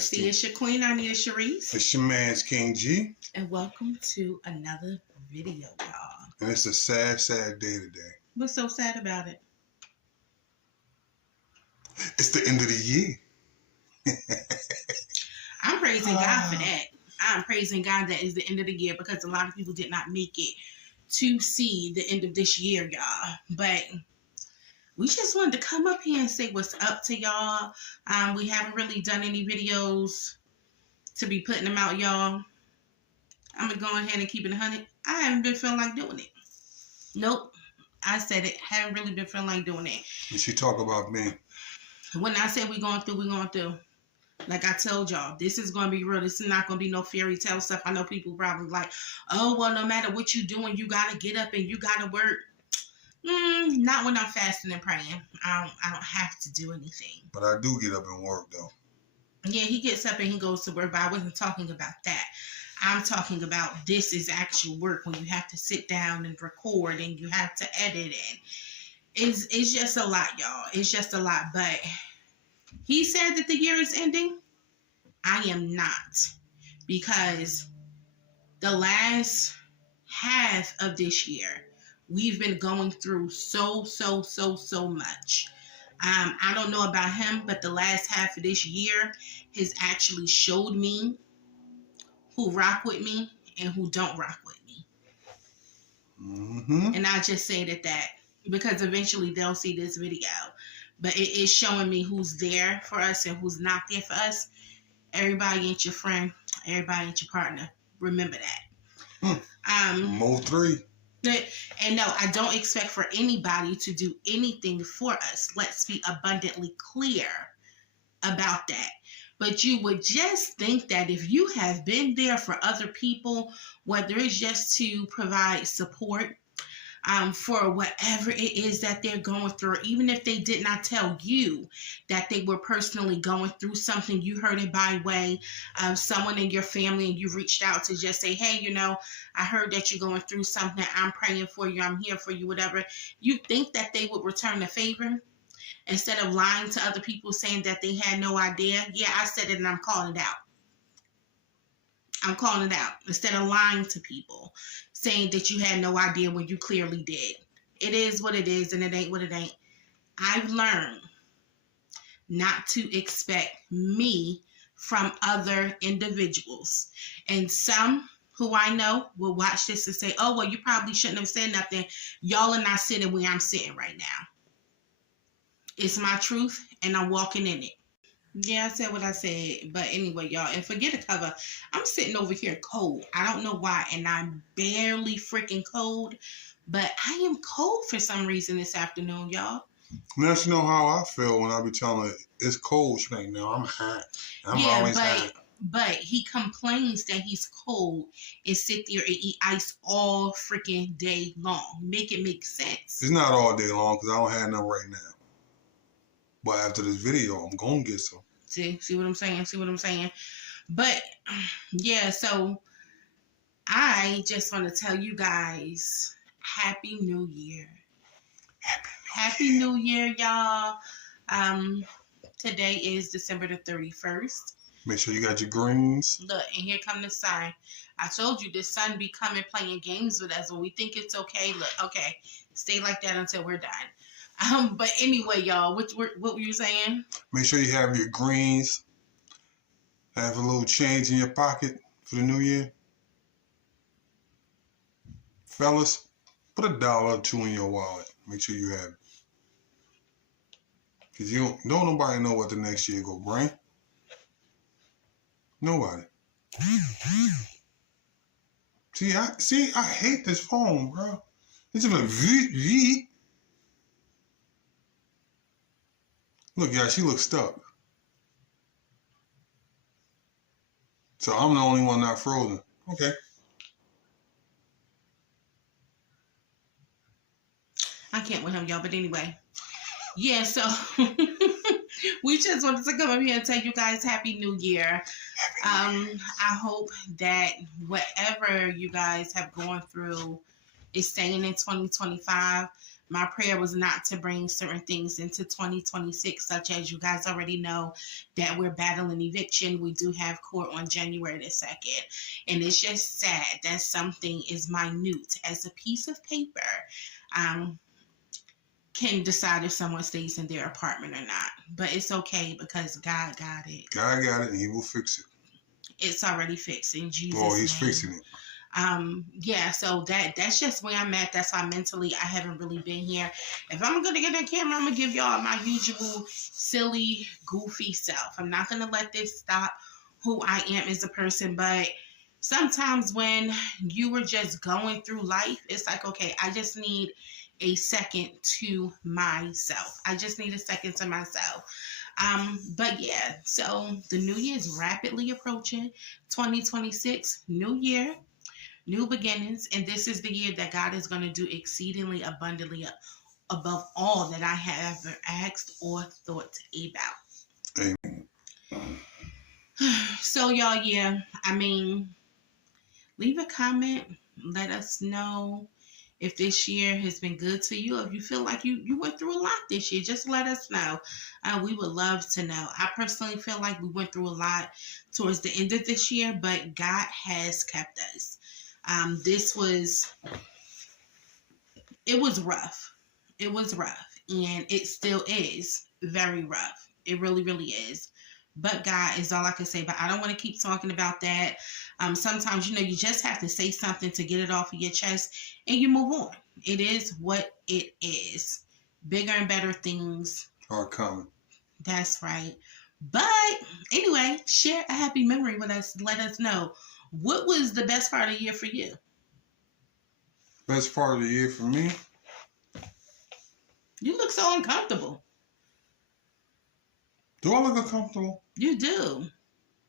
Honesty. It's your queen, Arnita Sharice. It's your man's King G. And welcome to another video, y'all. And it's a sad, sad day today. What's so sad about it? It's the end of the year. I'm praising God for that. I'm praising God that it's the end of the year because a lot of people did not make it to see the end of this year, y'all. But we just wanted to come up here and say what's up to y'all. We haven't really done any videos to be putting them out, y'all. I'm going to go ahead and keep it 100. I haven't been feeling like doing it. Nope. I said it. Haven't really been feeling like doing it. And she talk about me. When I said we're going through. Like I told y'all, this is going to be real. This is not going to be no fairy tale stuff. I know people probably like, oh, well, no matter what you're doing, you got to get up and you got to work. Not when I'm fasting and praying. I don't have to do anything. But I do get up and work, though. Yeah, he gets up and he goes to work, but I wasn't talking about that. I'm talking about this is actual work when you have to sit down and record and you have to edit and it's just a lot, y'all. It's just a lot. But he said that the year is ending. I am not, because the last half of this year we've been going through so much. I don't know about him, but the last half of this year has actually showed me who rock with me and who don't rock with me. Mm-hmm. And I just say that because eventually they'll see this video. But it is showing me who's there for us and who's not there for us. Everybody ain't your friend. Everybody ain't your partner. Remember that. Mo 3. And no, I don't expect for anybody to do anything for us. Let's be abundantly clear about that. But you would just think that if you have been there for other people, whether it's just to provide support for whatever it is that they're going through, even if they did not tell you that they were personally going through something, you heard it by way of someone in your family and you reached out to just say, hey, I heard that you're going through something. I'm praying for you. I'm here for you, whatever. You think that they would return the favor? Instead of lying to other people saying that they had no idea. Yeah, I said it and I'm calling it out. I'm calling it out. Instead of lying to people, saying that you had no idea when you clearly did. It is what it is and it ain't what it ain't. I've learned not to expect me from other individuals. And some who I know will watch this and say, oh, well, you probably shouldn't have said nothing. Y'all are not sitting where I'm sitting right now. It's my truth and I'm walking in it. Yeah, I said what I said. But anyway, y'all, and forget the cover. I'm sitting over here cold. I don't know why. And I'm barely freaking cold. But I am cold for some reason this afternoon, y'all. Now you know how I feel when I be telling her it's cold right now. I'm hot. I'm always hot. But he complains that he's cold and sit there and eat ice all freaking day long. Make it make sense. It's not all day long because I don't have none right now. But after this video, I'm going to get some. See what I'm saying? But, yeah, so I just want to tell you guys, Happy New Year. Happy New Year, y'all. Today is December the 31st. Make sure you got your greens. Look, and here come the sun. I told you the sun be coming playing games with us when we think it's okay. Look, okay, stay like that until we're done. But anyway, y'all, what were you saying? Make sure you have your greens. Have a little change in your pocket for the new year. Fellas, put $1 or $2 in your wallet. Make sure you have it. Because you don't nobody know what the next year go bring. Nobody. See, I hate this phone, bro. It's just a V. Look, yeah, she looks stuck. So I'm the only one not frozen. Okay. I can't with him, y'all. But anyway. Yeah, so we just wanted to come up here and tell you guys Happy New Year. I hope that whatever you guys have gone through is staying in 2025. My prayer was not to bring certain things into 2026, such as you guys already know that we're battling eviction. We do have court on January the 2nd. And it's just sad that something as minute as a piece of paper can decide if someone stays in their apartment or not. But it's okay because God got it. God got it and he will fix it. It's already fixed in Jesus' Oh, he's name. fixing it. Yeah, so that's just where I'm at. That's why mentally I haven't really been here. If I'm gonna get on camera, I'm gonna give y'all my usual silly, goofy self. I'm not gonna let this stop who I am as a person, but sometimes when you were just going through life, it's like, okay, I just need a second to myself. I just need a second to myself. But yeah, so the new year is rapidly approaching. 2026, new year, new beginnings, and this is the year that God is going to do exceedingly abundantly above all that I have ever asked or thought about. Amen. So y'all, yeah, I mean, leave a comment. Let us know if this year has been good to you. If you feel like you went through a lot this year, just let us know. We would love to know. I personally feel like we went through a lot towards the end of this year, but God has kept us. It was rough. It was rough, and it still is very rough. It really, really is. But God is all I can say. But I don't want to keep talking about that. Sometimes, you just have to say something to get it off of your chest, and you move on. It is what it is. Bigger and better things are coming. That's right. But anyway, share a happy memory with us. Let us know. What was the best part of the year for you? Best part of the year for me? You look so uncomfortable. Do I look uncomfortable? You do.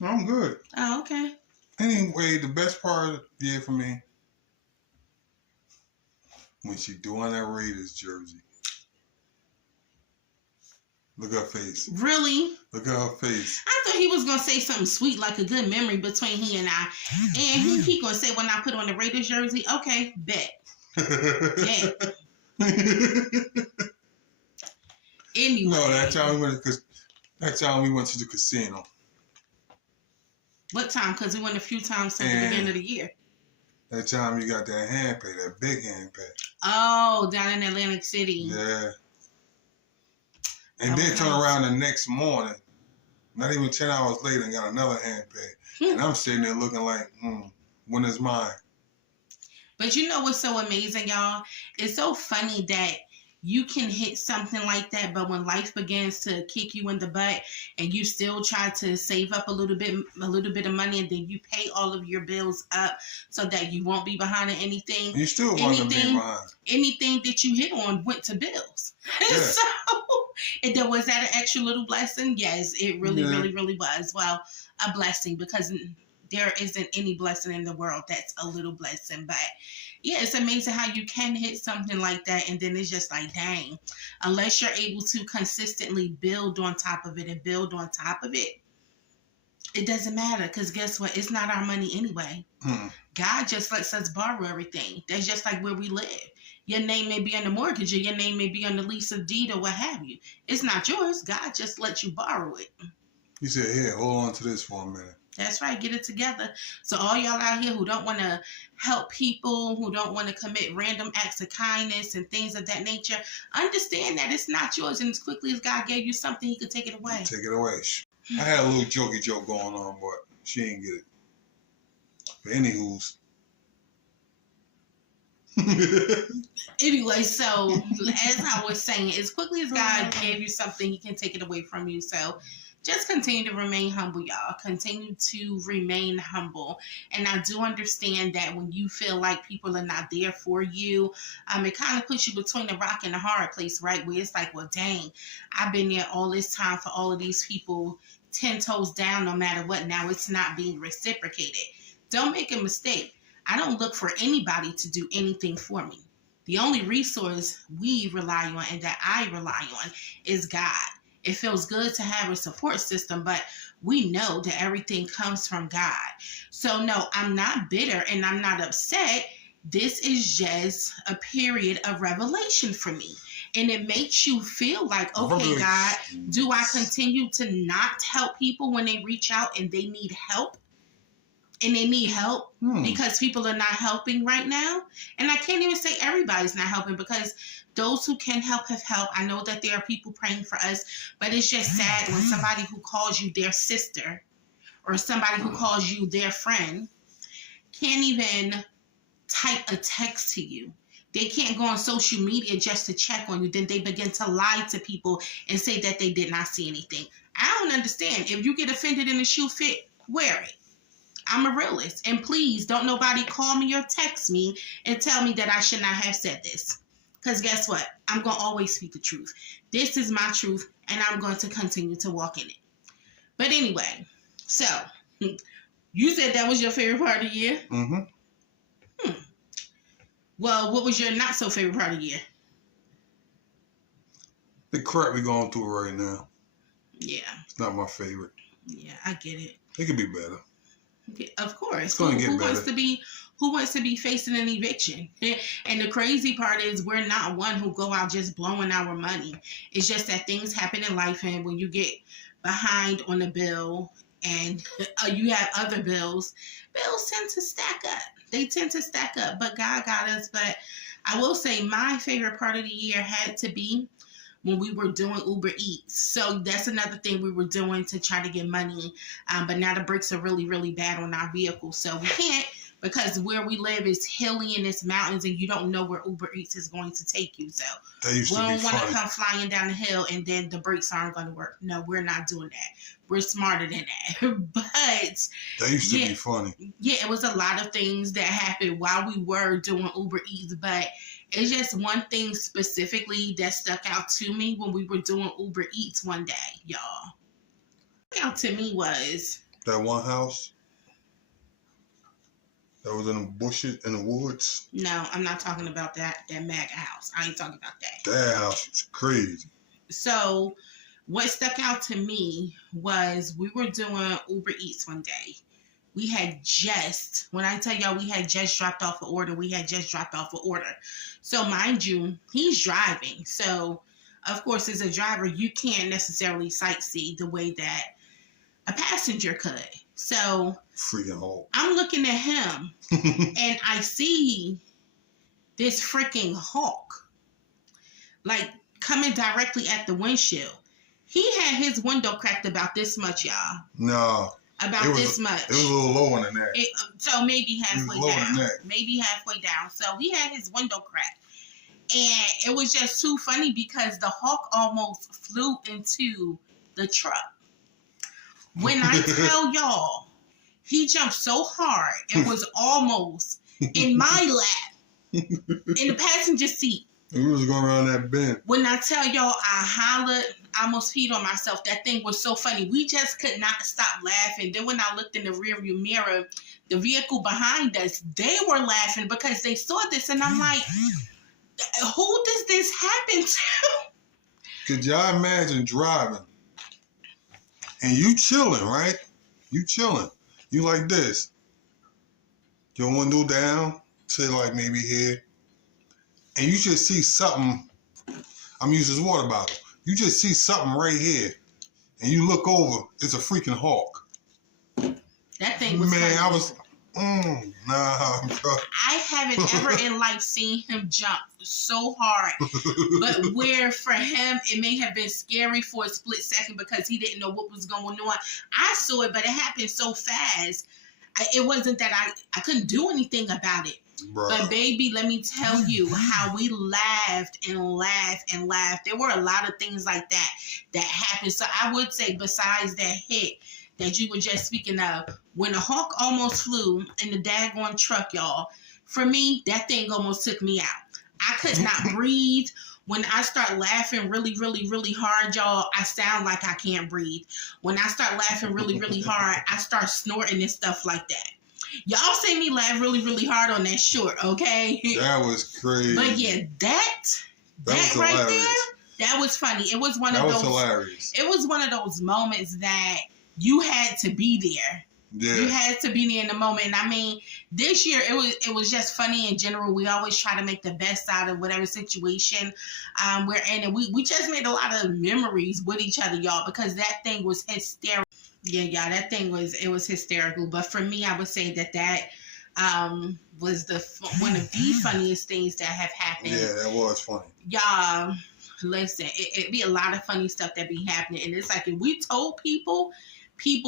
I'm good. Oh, okay. Anyway, the best part of the year for me, when she doing that Raiders jersey. Look at her face. Really? Look at her face. I thought he was going to say something sweet, like a good memory between he and I. And he going to say, when I put on the Raiders jersey, okay, bet. Bet. Anyway. No, that time we went to the casino. What time? Because we went a few times since the beginning of the year. That time you got that hand pay, that big hand pay. Oh, down in Atlantic City. Yeah. And then turn around the next morning, not even 10 hours later, and got another hand pay. And I'm sitting there looking like, when is mine? But you know what's so amazing, y'all? It's so funny that you can hit something like that, but when life begins to kick you in the butt and you still try to save up a little bit of money, and then you pay all of your bills up so that you won't be behind on anything. You still want to be behind. Anything that you hit on went to bills. Yeah. So, and then was that an extra little blessing? Yes, it really, really, really was. Well, a blessing, because there isn't any blessing in the world that's a little blessing. But yeah, it's amazing how you can hit something like that, and then it's just like, dang, unless you're able to consistently build on top of it and build on top of it, it doesn't matter, because guess what? It's not our money anyway. God just lets us borrow everything. That's just like where we live. Your name may be on the mortgage, or your name may be on the lease of deed, or what have you. It's not yours. God just lets you borrow it. He said, here, hold on to this for a minute. That's right. Get it together. So all y'all out here who don't want to help people, who don't want to commit random acts of kindness and things of that nature, understand that it's not yours. And as quickly as God gave you something, he could take it away. Take it away. I had a little jokey joke going on, but she ain't get it. But anywho's. Anyway, so as I was saying, as quickly as God gave you something, he can take it away from you. So just continue to remain humble, y'all. Continue to remain humble. And I do understand that when you feel like people are not there for you, it kind of puts you between a rock and a hard place, right? Where it's like, well, dang, I've been there all this time for all of these people, 10 toes down no matter what. Now it's not being reciprocated. Don't make a mistake. I don't look for anybody to do anything for me. The only resource we rely on and that I rely on is God. It feels good to have a support system, but we know that everything comes from God. So no, I'm not bitter and I'm not upset. this is just a period of revelation for me. And it makes you feel like, okay, God, do I continue to not help people when they reach out and they need help? And they need help because people are not helping right now. And I can't even say everybody's not helping, because those who can help have helped. I know that there are people praying for us, but it's just sad when somebody who calls you their sister or somebody who calls you their friend can't even type a text to you. They can't go on social media just to check on you. Then they begin to lie to people and say that they did not see anything. I don't understand. If you get offended and the shoe fit, wear it. I'm a realist. And please don't nobody call me or text me and tell me that I should not have said this. Because guess what? I'm going to always speak the truth. This is my truth, and I'm going to continue to walk in it. But anyway, so you said that was your favorite part of the year? Mm-hmm. Well, what was your not so favorite part of the year? The crap we're going through right now. Yeah. It's not my favorite. Yeah, I get it. It could be better. Of course. It's going to get better. Who wants to be facing an eviction? And the crazy part is we're not one who go out just blowing our money. It's just that things happen in life, and when you get behind on a bill and you have other bills tend to stack up. They tend to stack up, but God got us. But I will say my favorite part of the year had to be when we were doing Uber Eats. So that's another thing we were doing to try to get money. But now the brakes are really, really bad on our vehicle. So we can't, because where we live is hilly and it's mountains, and you don't know where Uber Eats is going to take you. So we don't want to come flying down the hill and then the brakes aren't going to work. No, we're not doing that. We're smarter than that. But that used to be funny. Yeah, it was a lot of things that happened while we were doing Uber Eats, but it's just one thing specifically that stuck out to me when we were doing Uber Eats one day, y'all. What stuck out to me was that one house that was in the bushes, in the woods. No, I'm not talking about that MAGA house. I ain't talking about that. That house was crazy. So what stuck out to me was we were doing Uber Eats one day. We had just, when I tell y'all we had just dropped off an order, So mind you, he's driving. So, of course, as a driver, you can't necessarily sightsee the way that a passenger could. So, freaking Hulk. I'm looking at him, and I see this freaking Hulk, like, coming directly at the windshield. He had his window cracked about this much, y'all. No. About this much. It was a little lower than that. So maybe halfway down. Maybe halfway down. So he had his window cracked. And it was just too funny because the Hulk almost flew into the truck. When I tell y'all, he jumped so hard, it was almost in my lap, in the passenger seat. We was going around that bend. When I tell y'all, I hollered, I almost peed on myself. That thing was so funny. We just could not stop laughing. Then when I looked in the rearview mirror, the vehicle behind us, they were laughing because they saw this. And I'm like, who does this happen to? Could y'all imagine driving and you chilling, right? You chilling. You like this. Your window down to like maybe here. And you just see something. I'm using this water bottle. You just see something right here. And you look over, it's a freaking Hulk. That thing was funny. I was, nah, bro. I haven't ever in life seen him jump so hard. But where for him, it may have been scary for a split second because he didn't know what was going on. I saw it, but it happened so fast. It wasn't that I couldn't do anything about it. Bruh. But baby, let me tell you how we laughed and laughed and laughed. There were a lot of things like that happened. So I would say besides that hit that you were just speaking of, when the Hulk almost flew in the daggone truck, y'all, for me, that thing almost took me out. I could not breathe. When I start laughing really, really, really hard, y'all, I sound like I can't breathe. When I start laughing really, really hard, I start snorting and stuff like that. Y'all see me laugh really, really hard on that short, okay? That was crazy. But yeah, that was right hilarious. There, that was funny. It was one of those. Hilarious. It was one of those moments that you had to be there Yeah. You had to be there in the moment. And I mean, this year it was just funny in general. We always try to make the best out of whatever situation we're in, and we just made a lot of memories with each other, y'all, because that thing was hysterical. Yeah, y'all, that thing was hysterical. But for me, I would say that was one of the funniest things that have happened. Yeah, that was funny. Y'all, listen, it be a lot of funny stuff that be happening, and it's like if we told people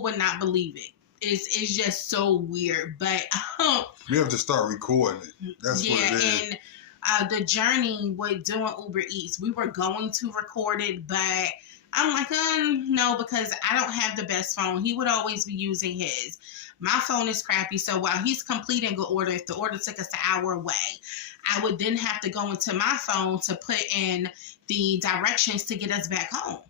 would not believe it. It's just so weird, but we have to start recording it. That's what it is. And the journey with doing Uber Eats, we were going to record it, but I'm like, no, because I don't have the best phone. He would always be using his. My phone is crappy, so while he's completing an order, if the order took us an hour away, I would then have to go into my phone to put in the directions to get us back home.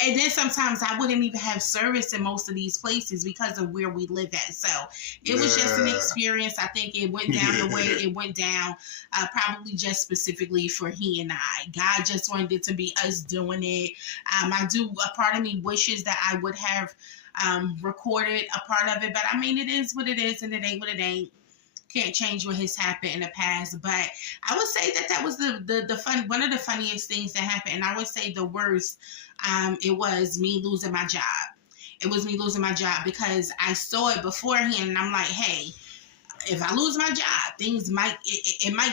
And then sometimes I wouldn't even have service in most of these places because of where we live at. So it was just an experience. I think it went down the way it went down, probably just specifically for he and I. God just wanted it to be us doing it. A part of me wishes that I would have recorded a part of it, but I mean, it is what it is and it ain't what it ain't. Can't change what has happened in the past, but I would say that was the fun, one of the funniest things that happened, and I would say the worst. It was me losing my job. It was me losing my job because I saw it beforehand, and I'm like, hey, if I lose my job, things might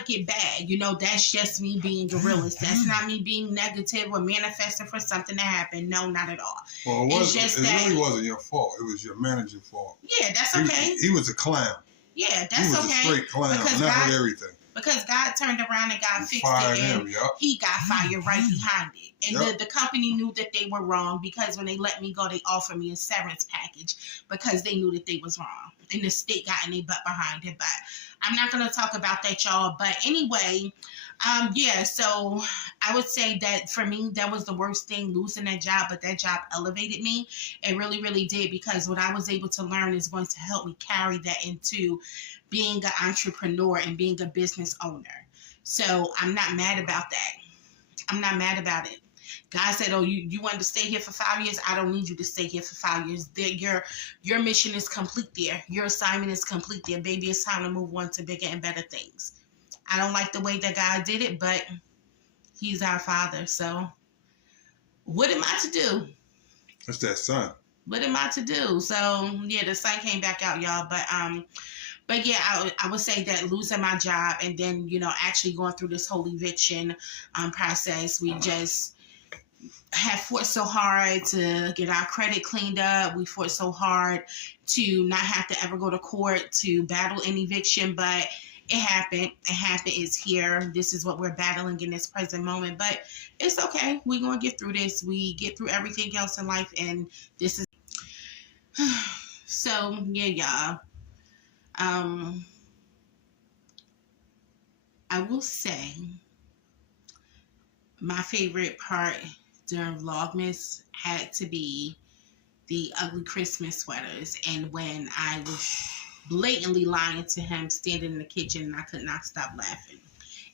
get bad. You know, that's just me being a realist. That's not me being negative or manifesting for something to happen. No, not at all. Well, it really wasn't your fault. It was your manager's fault. Yeah, that's okay. He was a clown. Yeah, that's okay. He was a straight clown, not with everything. Because God turned around and God fixed it, and he got fired right behind it. And the company knew that they were wrong because when they let me go, they offered me a severance package because they knew that they was wrong. And the state got in their butt behind it. But I'm not going to talk about that, y'all. But anyway, so I would say that for me, that was the worst thing, losing that job. But that job elevated me. It really, really did, because what I was able to learn is going to help me carry that into being an entrepreneur and being a business owner. So I'm not mad about that. I'm not mad about it. God said, oh, you wanted to stay here for 5 years? I don't need you to stay here for 5 years. Your mission is complete there. Your assignment is complete there. Baby, it's time to move on to bigger and better things. I don't like the way that God did it, but he's our Father. So what am I to do? It's that son. What am I to do? So, yeah, the sun came back out, y'all. But yeah, I would say that losing my job and then, actually going through this whole eviction process, we just have fought so hard to get our credit cleaned up. We fought so hard to not have to ever go to court to battle an eviction, but it happened. It happened. It's here. This is what we're battling in this present moment, but it's okay. We're going to get through this. We get through everything else in life, and this is... So, yeah, y'all. I will say my favorite part during Vlogmas had to be the ugly Christmas sweaters, and when I was blatantly lying to him standing in the kitchen and I could not stop laughing.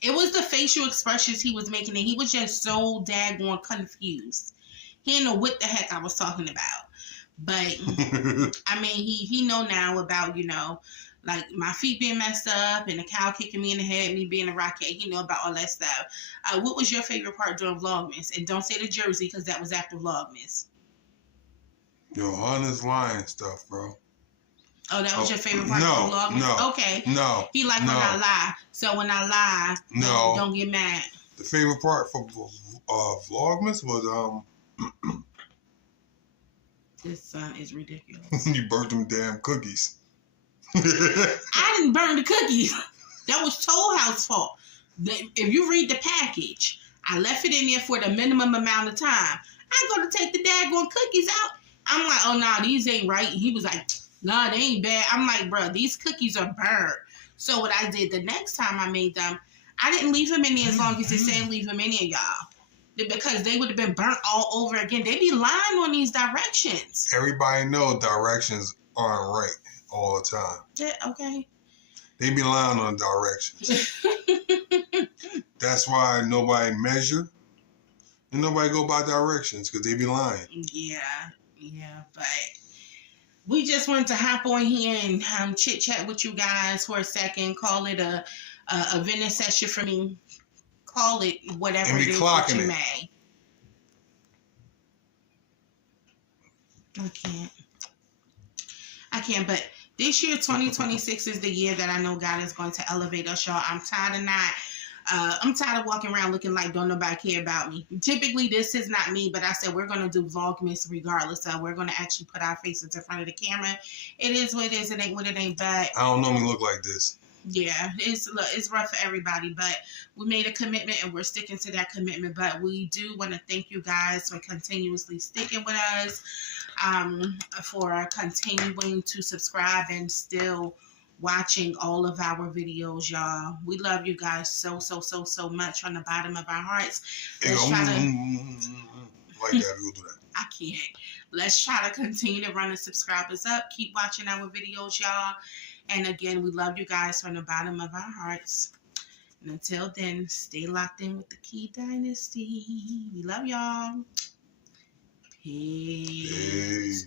It was the facial expressions he was making, and he was just so daggone confused. He didn't know what the heck I was talking about. But I mean, he know now about, like my feet being messed up and the cow kicking me in the head, me being a rocket. He know about all that stuff. What was your favorite part during Vlogmas? And don't say the Jersey, because that was after Vlogmas. Yo, honest lying stuff, bro. Oh, that was your favorite part of Vlogmas? No. Okay. No. He like when I lie. So when I lie, don't get mad. The favorite part for Vlogmas was This son is ridiculous. You burnt them damn cookies. I didn't burn the cookies. That was Toll House fault. If you read the package, I left it in there for the minimum amount of time. I go to take the daggone cookies out. I'm like, oh, nah, these ain't right. He was like, nah, they ain't bad. I'm like, bro, these cookies are burnt. So what I did the next time I made them, I didn't leave them in there as long as it said leave them in there, y'all. Because they would have been burnt all over again. They be lying on these directions. Everybody know directions aren't right all the time. Yeah, okay. They be lying on directions. That's why nobody measure and nobody go by directions, because they be lying. Yeah, but we just wanted to hop on here and chit chat with you guys for a second. Call it a vending session for me. Call it whatever And it be is that you clocking it. may. I can't, but this year, 2026 is the year that I know God is going to elevate us, y'all. I'm tired of walking around looking like don't nobody care about me. Typically, this is not me, but I said we're going to do Vlogmas regardless. So we're going to actually put our faces in front of the camera. It is what it is. It ain't what it ain't, but I don't normally look like this. yeah, it's rough for everybody, but we made a commitment and we're sticking to that commitment. But we do want to thank you guys for continuously sticking with us, for continuing to subscribe and still watching all of our videos, y'all. We love you guys so much from the bottom of our hearts. Let's try to like that. We'll do that. I can't. Let's try to continue to run the subscribers up. Keep watching our videos, y'all. And again, we love you guys from the bottom of our hearts. And until then, stay locked in with the Key Dynasty. We love y'all. Peace. Peace.